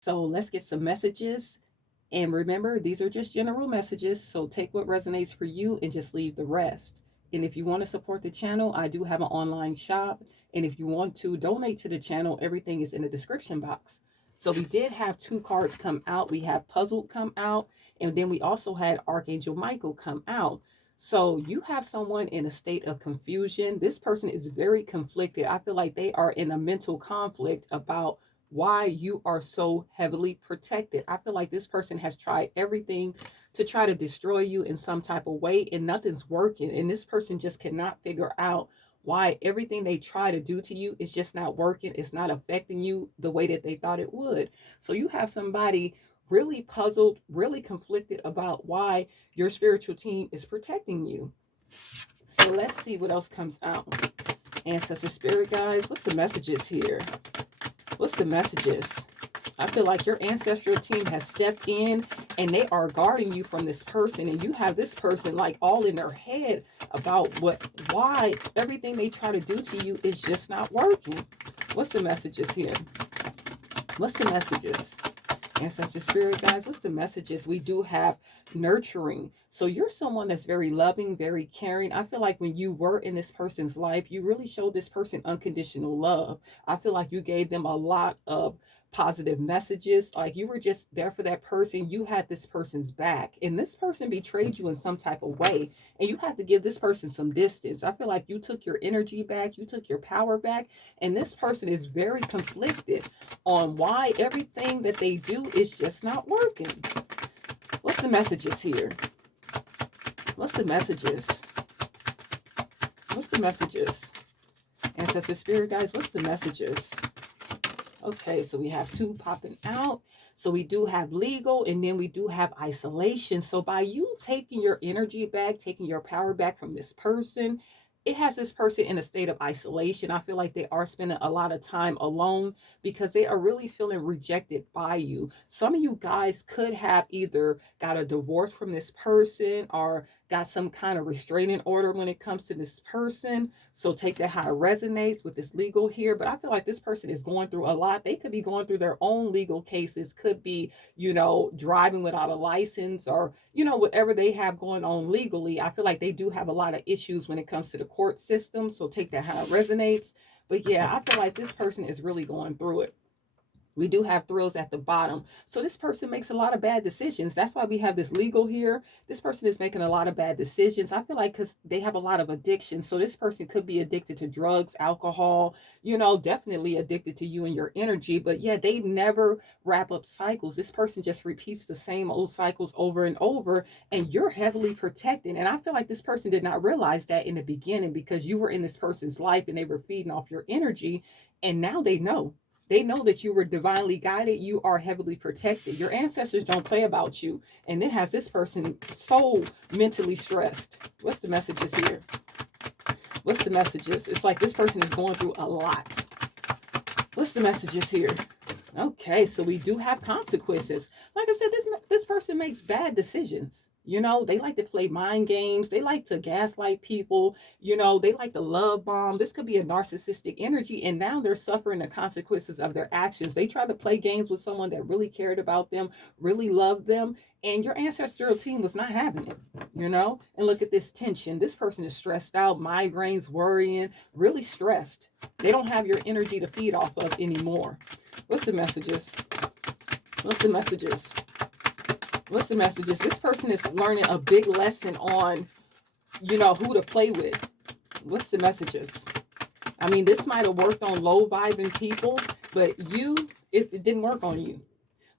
So let's get some messages. And remember, these are just general messages. So take what resonates for you and just leave the rest. And if you want to support the channel, I do have an online shop. And if you want to donate to the channel, everything is in the description box. So we did have two cards come out. We have Puzzled come out. And then we also had Archangel Michael come out. So you have someone in a state of confusion. This person is very conflicted. I feel like they are in a mental conflict about why you are so heavily protected. I feel like this person has tried everything to try to destroy you in some type of way and nothing's working. And this person just cannot figure out why everything they try to do to you is just not working. It's not affecting you the way that they thought it would. So you have somebody really puzzled, really conflicted about why your spiritual team is protecting you. So let's see what else comes out. Ancestor spirit guys, what's the messages here? What's the messages? I feel like your ancestral team has stepped in and they are guarding you from this person, and you have this person like all in their head about why everything they try to do to you is just not working. What's the messages here? What's the messages? Ancestor spirit guys, what's the messages? We do have nurturing. So you're someone that's very loving, very caring. I feel like when you were in this person's life, you really showed this person unconditional love. I feel like you gave them a lot of positive messages. Like you were just there for that person. You had this person's back, and this person betrayed you in some type of way, and you had to give this person some distance. I feel like you took your energy back, you took your power back, and this person is very conflicted on why everything that they do is just not working. What's the messages here? What's the messages? What's the messages? Ancestor spirit guys, what's the messages? Okay, so we have two popping out. So we do have legal, and then we do have isolation. So by you taking your energy back, taking your power back from this person, it has this person in a state of isolation. I feel like they are spending a lot of time alone because they are really feeling rejected by you. Some of you guys could have either got a divorce from this person or got some kind of restraining order when it comes to this person. So take that how it resonates with this legal here. But I feel like this person is going through a lot. They could be going through their own legal cases, could be, driving without a license, or, whatever they have going on legally. I feel like they do have a lot of issues when it comes to the court system. So take that how it resonates. But yeah, I feel like this person is really going through it. We do have thrills at the bottom. So this person makes a lot of bad decisions. That's why we have this legal here. This person is making a lot of bad decisions. I feel like because they have a lot of addiction. So this person could be addicted to drugs, alcohol, definitely addicted to you and your energy. But yeah, they never wrap up cycles. This person just repeats the same old cycles over and over, and you're heavily protected. And I feel like this person did not realize that in the beginning because you were in this person's life and they were feeding off your energy. And now they know. They know that you were divinely guided. You are heavily protected. Your ancestors don't play about you. And it has this person so mentally stressed. What's the messages here? What's the messages? It's like this person is going through a lot. What's the messages here? Okay, so we do have consequences. Like I said, this person makes bad decisions. They like to play mind games. They like to gaslight people. They like to love bomb. This could be a narcissistic energy, and now they're suffering the consequences of their actions. They tried to play games with someone that really cared about them, really loved them, and your ancestral team was not having it. And look at this tension. This person is stressed out, migraines, worrying, really stressed. They don't have your energy to feed off of anymore. What's the messages? What's the messages? What's the messages? This person is learning a big lesson on, who to play with. What's the messages? I mean, this might have worked on low vibing people, but it didn't work on you.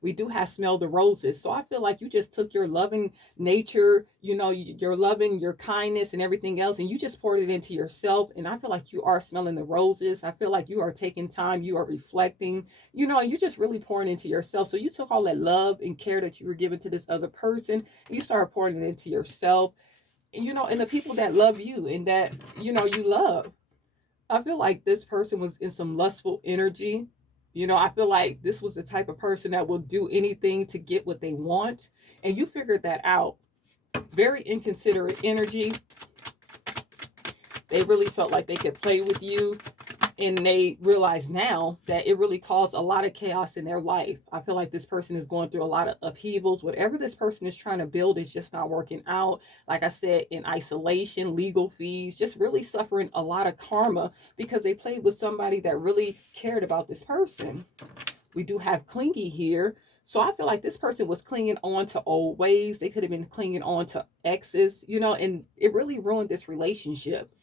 We do have smell the roses. So I feel like you just took your loving nature, your loving, your kindness and everything else, and you just poured it into yourself. And I feel like you are smelling the roses. I feel like you are taking time, you are reflecting, and you're just really pouring into yourself. So you took all that love and care that you were giving to this other person, and you started pouring it into yourself, and the people that love you and that, you love. I feel like this person was in some lustful energy. I feel like this was the type of person that will do anything to get what they want. And you figured that out. Very inconsiderate energy. They really felt like they could play with you and they realize now that it really caused a lot of chaos in their life. I feel like this person is going through a lot of upheavals. Whatever this person is trying to build is just not working out. Like I said, in isolation, legal fees, just really suffering a lot of karma because they played with somebody that really cared about this person. We do have clingy here. So I feel like this person was clinging on to old ways. They could have been clinging on to exes, and it really ruined this relationship.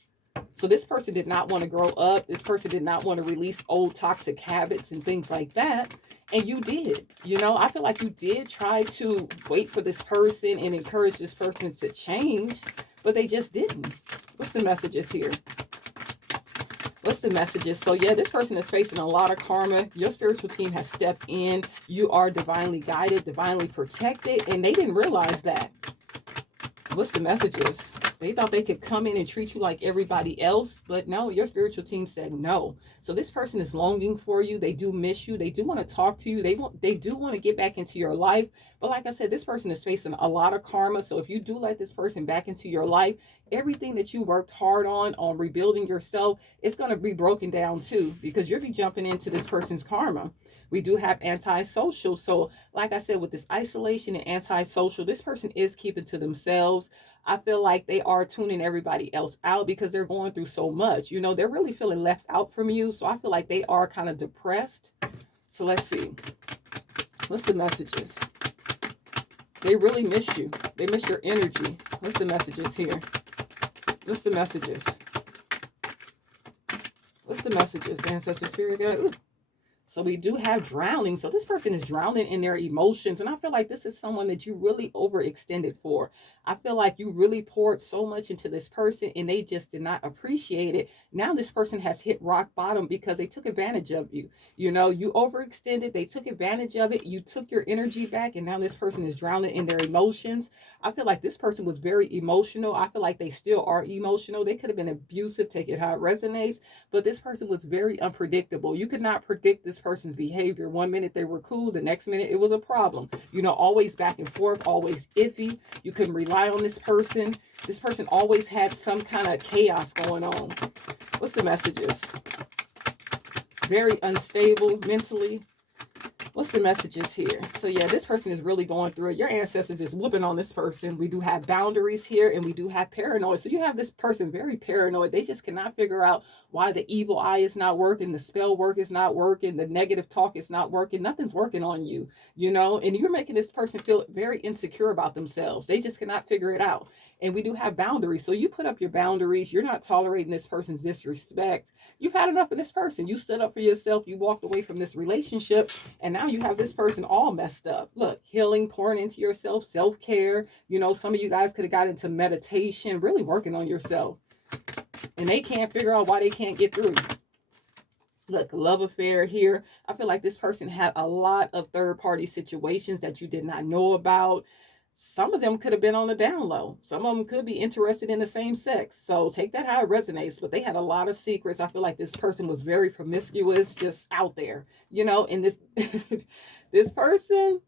So this person did not want to grow up. This person did not want to release old toxic habits and things like that. And you did. I feel like you did try to wait for this person and encourage this person to change, but they just didn't. What's the messages here? What's the messages? So yeah, this person is facing a lot of karma. Your spiritual team has stepped in. You are divinely guided, divinely protected, and they didn't realize that. What's the messages? They thought they could come in and treat you like everybody else, but no, your spiritual team said no. So this person is longing for you. They do miss you. They do want to talk to you. They do want to get back into your life. But like I said, this person is facing a lot of karma. So if you do let this person back into your life, everything that you worked hard on rebuilding yourself, it's going to be broken down too, because you'll be jumping into this person's karma. We do have antisocial. So like I said, with this isolation and antisocial, this person is keeping to themselves. I feel like they are tuning everybody else out because they're going through so much. They're really feeling left out from you. So I feel like they are kind of depressed. So let's see. What's the messages? They really miss you. They miss your energy. What's the messages here? What's the messages? What's the messages? Ancestor Spirit Guide. Ooh. So we do have drowning. So this person is drowning in their emotions. And I feel like this is someone that you really overextended for. I feel like you really poured so much into this person and they just did not appreciate it. Now this person has hit rock bottom because they took advantage of you. You overextended. They took advantage of it. You took your energy back and now this person is drowning in their emotions. I feel like this person was very emotional. I feel like they still are emotional. They could have been abusive, take it how it resonates. But this person was very unpredictable. You could not predict this person's behavior. One minute they were cool, the next minute it was a problem. Always back and forth, always iffy. You couldn't rely on this person. This person always had some kind of chaos going on. What's the messages? Very unstable mentally. What's the messages here? So yeah, this person is really going through it. Your ancestors is whooping on this person. We do have boundaries here and we do have paranoid. So you have this person very paranoid. They just cannot figure out why the evil eye is not working. The spell work is not working. The negative talk is not working. Nothing's working on you, and you're making this person feel very insecure about themselves. They just cannot figure it out. And we do have boundaries. So you put up your boundaries. You're not tolerating this person's disrespect. You've had enough of this person. You stood up for yourself. You walked away from this relationship. And now you have this person all messed up. Look, healing, pouring into yourself, self-care. Some of you guys could have got into meditation, really working on yourself. And they can't figure out why they can't get through. Look, love affair here. I feel like this person had a lot of third-party situations that you did not know about. Some of them could have been on the down low. Some of them could be interested in the same sex. So take that how it resonates. But they had a lot of secrets. I feel like this person was very promiscuous, just out there, and this this person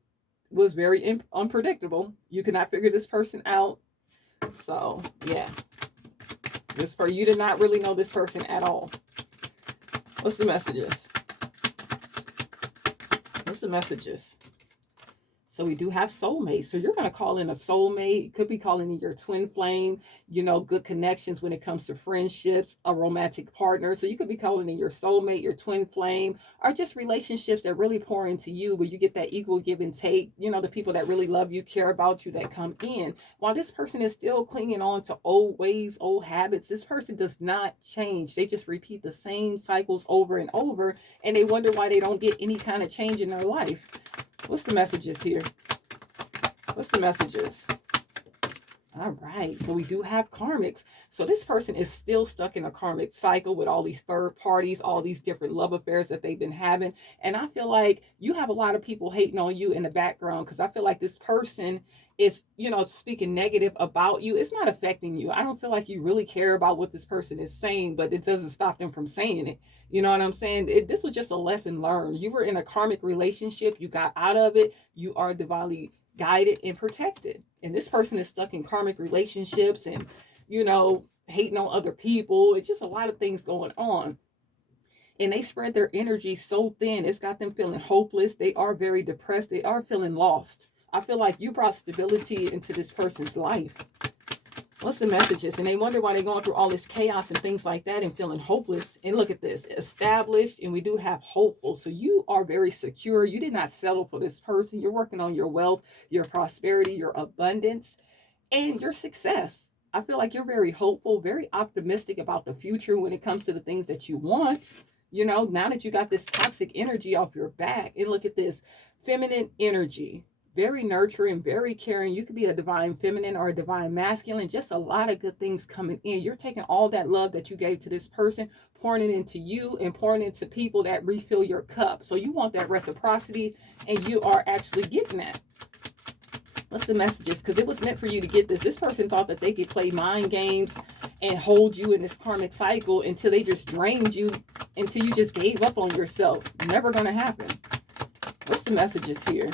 was very unpredictable. You could not figure this person out. So yeah, you did not really know this person at all. What's the messages? What's the messages? So we do have soulmates. So you're going to call in a soulmate. Could be calling in your twin flame, good connections when it comes to friendships, a romantic partner. So you could be calling in your soulmate, your twin flame, or just relationships that really pour into you where you get that equal give and take. The people that really love you, care about you, that come in. While this person is still clinging on to old ways, old habits, this person does not change. They just repeat the same cycles over and over, and they wonder why they don't get any kind of change in their life. What's the messages here? What's the messages? All right. So we do have karmics. So this person is still stuck in a karmic cycle with all these third parties, all these different love affairs that they've been having. And I feel like you have a lot of people hating on you in the background because I feel like this person is, speaking negative about you. It's not affecting you. I don't feel like you really care about what this person is saying, but it doesn't stop them from saying it. You know what I'm saying? This was just a lesson learned. You were in a karmic relationship. You got out of it. You are divinely guided and protected. And this person is stuck in karmic relationships and, hating on other people. It's just a lot of things going on. and they spread their energy so thin, it's got them feeling hopeless. They are very depressed. They are feeling lost. I feel like you brought stability into this person's life. What's the messages? And they wonder why they're going through all this chaos and things like that and feeling hopeless. And look at this, established, and we do have hopeful. So you are very secure. You did not settle for this person. You're working on your wealth, your prosperity, your abundance, and your success. I feel like you're very hopeful, very optimistic about the future when it comes to the things that you want. You know, now that you got this toxic energy off your back, and look at this feminine energy, very nurturing, very caring. You could be a divine feminine or a divine masculine, just a lot of good things coming in. You're taking all that love that you gave to this person, pouring it into you and pouring it into people that refill your cup. So you want that reciprocity, and you are actually getting that. What's the messages? Because it was meant for you to get this. This person thought that they could play mind games and hold you in this karmic cycle until they just drained you, until you just gave up on yourself. Never going to happen. What's the messages here?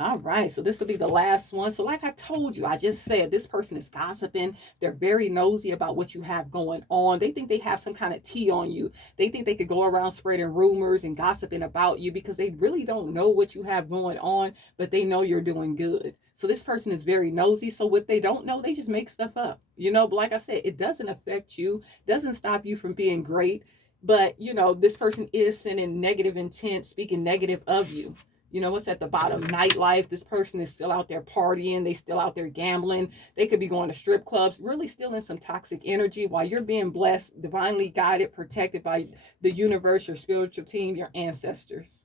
All right, so this will be the last one. So like I told you, I just said this person is gossiping. They're very nosy about what you have going on. They think they have some kind of tea on you. They think they could go around spreading rumors and gossiping about you because they really don't know what you have going on, but they know you're doing good. So this person is very nosy. So what they don't know, they just make stuff up. You know, but like I said, it doesn't affect you, doesn't stop you from being great. But, you know, this person is sending negative intent, speaking negative of you. You know, what's at the bottom? Nightlife. This person is still out there partying. They still out there gambling. They could be going to strip clubs, really still in some toxic energy while you're being blessed, divinely guided, protected by the universe, your spiritual team, your ancestors.